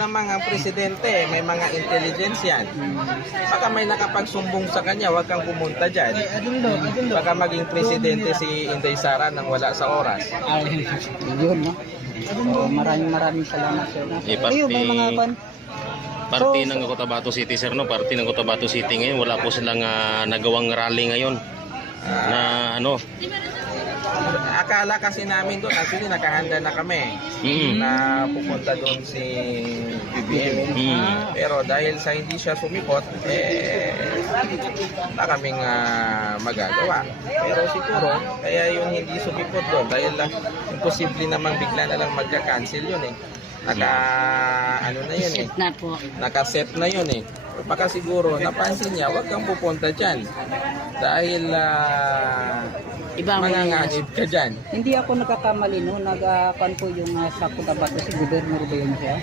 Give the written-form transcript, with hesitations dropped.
namang ang presidente, may mga intelligence yan. Baka may nakapagsumbong sa kanya, wag kang pumunta dyan. Baka maging presidente si Inday Sara nang wala sa oras. Ay, yun, no? Maraming salamat, sir. Kayo, may mga pan? Party ng Cotabato City, sir, no? Party ng Cotabato City ngayon. Wala po silang nagawang rally ngayon. Na ano? Akala kasi namin doon, actually nakahanda na kami na pupunta doon si BBM. Pero dahil sa hindi siya sumipot, wala kaming magagawa. Pero siguro, kaya yung hindi sumipot doon, dahil imposible namang bigla na lang magka-cancel yun eh. Ano na yun eh. Nakaset na yun eh. Baka siguro napansin niya, wag kang pupunta dyan. Dahil manganganib ka dyan. Hindi ako nagkakamali, no? Nag-pan po yung sa Cotabato, si Gobernador ba yun siya?